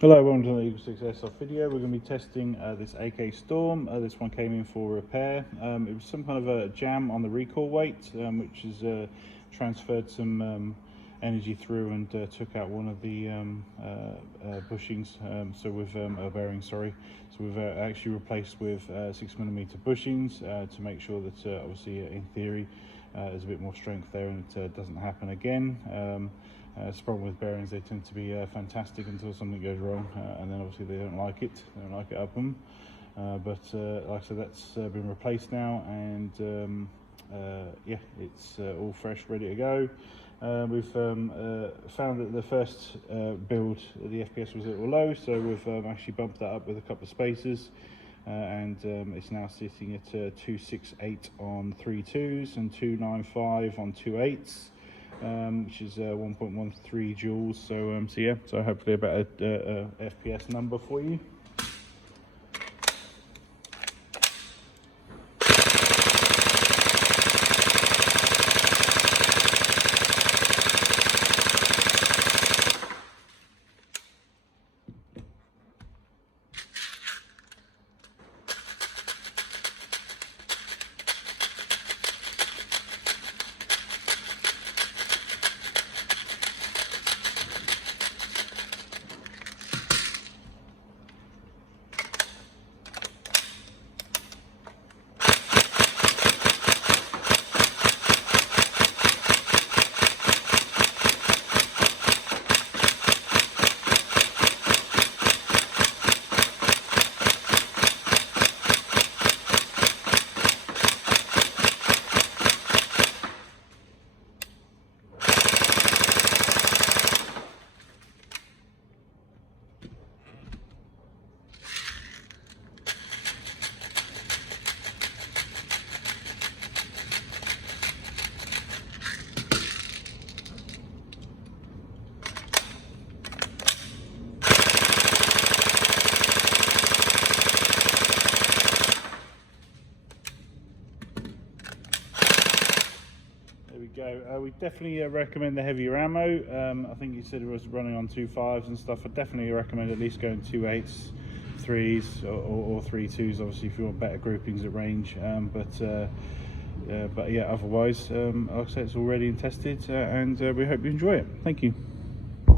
Hello, welcome to the Eagle 6 Airsoft video. We're going to be testing this AK Storm. This one came in for repair. It was some kind of a jam on the recoil weight, which has transferred some energy through and took out one of the bushings. So with a bearing, sorry. So we've actually replaced with 6mm bushings to make sure that obviously in theory there's a bit more strength there and it doesn't happen again. It's the problem with bearings, they tend to be fantastic until something goes wrong, and then obviously they don't like it up them. But like I said, that's been replaced now, and yeah, it's all fresh, ready to go. We've found that the first build, the FPS was a little low, so we've actually bumped that up with a couple of spacers. And it's now sitting at 268 on 3.2s and 295 on 2.8s. Which is 1.13 joules. So yeah, so hopefully about a FPS number for you. We definitely recommend the heavier ammo. I think you said it was running on 2.5s and stuff. I definitely recommend at least going 2.8s, 3s, or 3.2s, obviously if you want better groupings at range. But yeah, otherwise, like I said, it's all ready and tested, and we hope you enjoy it. Thank you.